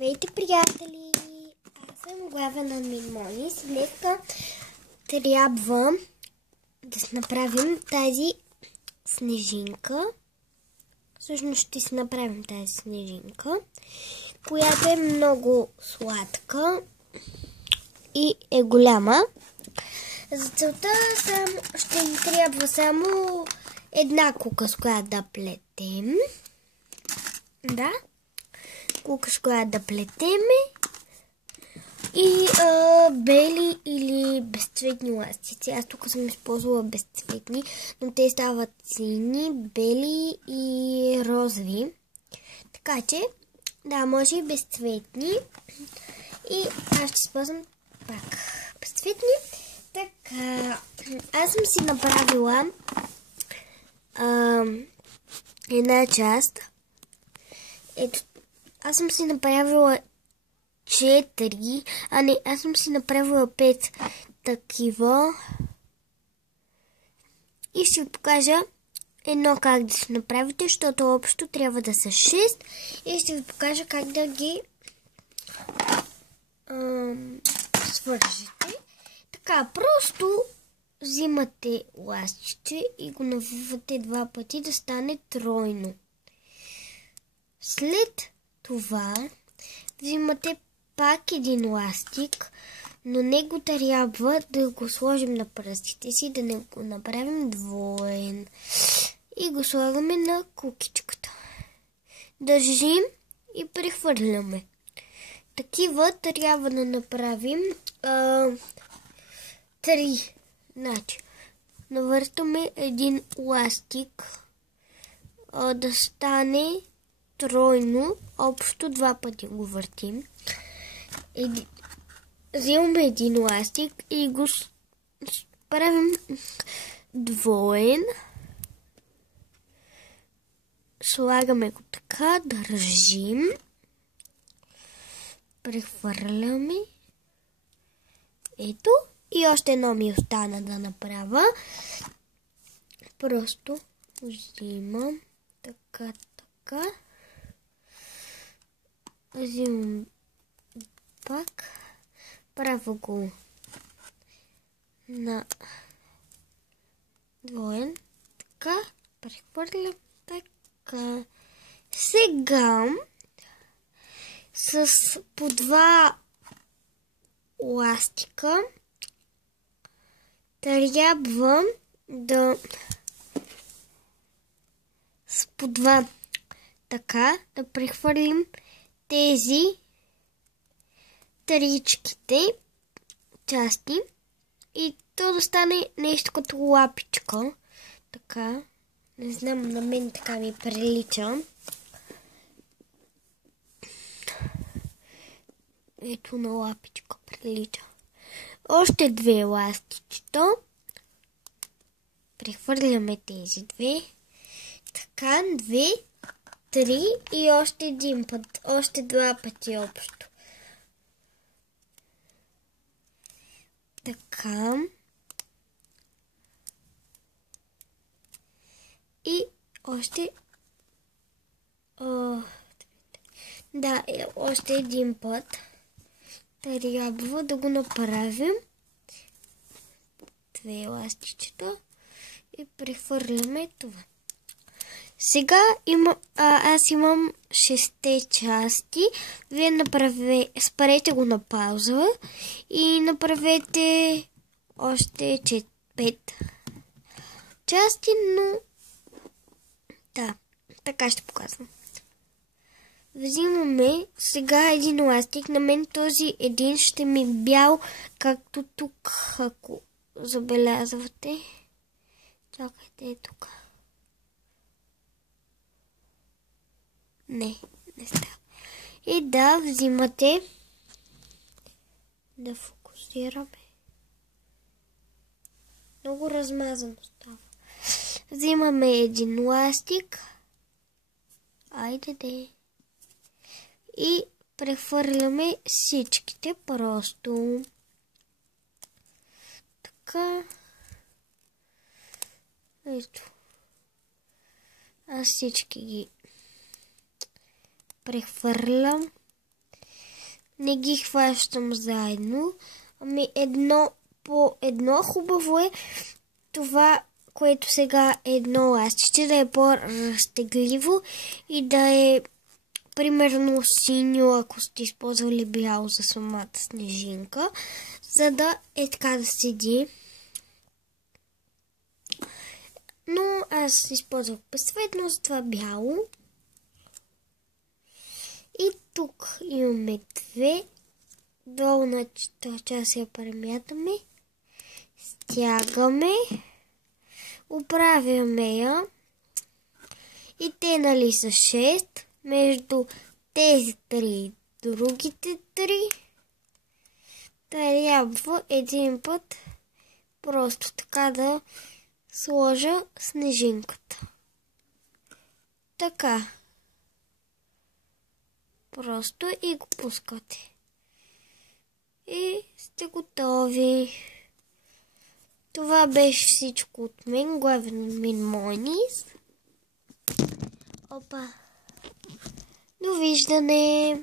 Здравейте, приятели! Аз съм главен админ Монис. Днеска трябва да си направим тази снежинка. Всъщност ще си направим тази снежинка, която е много сладка и е голяма. За целта ще ни трябва само една кука, с която да плетем. Да. Кука, с която да плетеме. И бели или безцветни ластици. Аз тук съм използвала безцветни, но те стават сини, бели и розови. Така че, да, може и безцветни. И аз ще използвам пак безцветни. Така, аз съм си направила една част. Ето, аз съм си направила 4, аз съм си направила 5 такива. И ще ви покажа едно как да се направите, защото общо трябва да са 6. И ще ви покажа как да ги свържете. Така, просто взимате ластиче и го навивате 2 пъти да стане тройно. След това взимате пак един ластик, но него трябва да го сложим на пръстите си, да не го направим двоен. И го слагаме на кукичката. Държим и прехвърляме. Такива трябва да направим 3. Значи, навъртаме един ластик да стане тройно, общо 2 пъти го въртим. Взимаме един ластик и го правим двоен. Слагаме го така, държим. Прехвърляме. Ето. И още едно ми остана да направя. Просто взимам така. Взимам пак, правя го на двоен, така, прехвърлям така. Сега с по 2 ластика трябва да с по 2 така да прехвърлим тези тричките части и то да стане нещо като лапичка. Така. Не знам, на мен така ми прилича. Ето на лапичка прилича. Още 2 ластичета. Прехвърляме тези 2. Така, 2, 3 и още един път. Още 2 пъти общо. Така. И още още един път трябва да го направим. 2 ластичета и прехвърляме това. Сега аз имам 6 части. Вие спарете го на пауза и направете още 5 части, но да, така ще показвам. Взимаме сега един ластик. На мен този един ще ми бял, както тук, ако забелязвате. Чакайте, тук. Не става. И да, взимате да фокусираме. Много размазано става. Взимаме един ластик. Айде. И прехвърляме всичките просто. Така. Ето. Аз всички ги прехвърлям не ги хващам заедно. Ами едно по едно. Хубаво е това, което сега е едно ластиче, да е по-разтегливо и да е примерно синьо, ако сте използвали бяло за самата снежинка, за да е така да седи. Но аз използвах безцветно, за това бяло. И тук имаме две. Долната част я премятаме, стягаме, оправяме я и те нали са 6. Между тези 3 и другите 3 трябва един път просто така да сложа снежинката. Така. Просто и го пускате. И сте готови. Това беше всичко от мен. Главен мен Монис. Опа. Довиждане!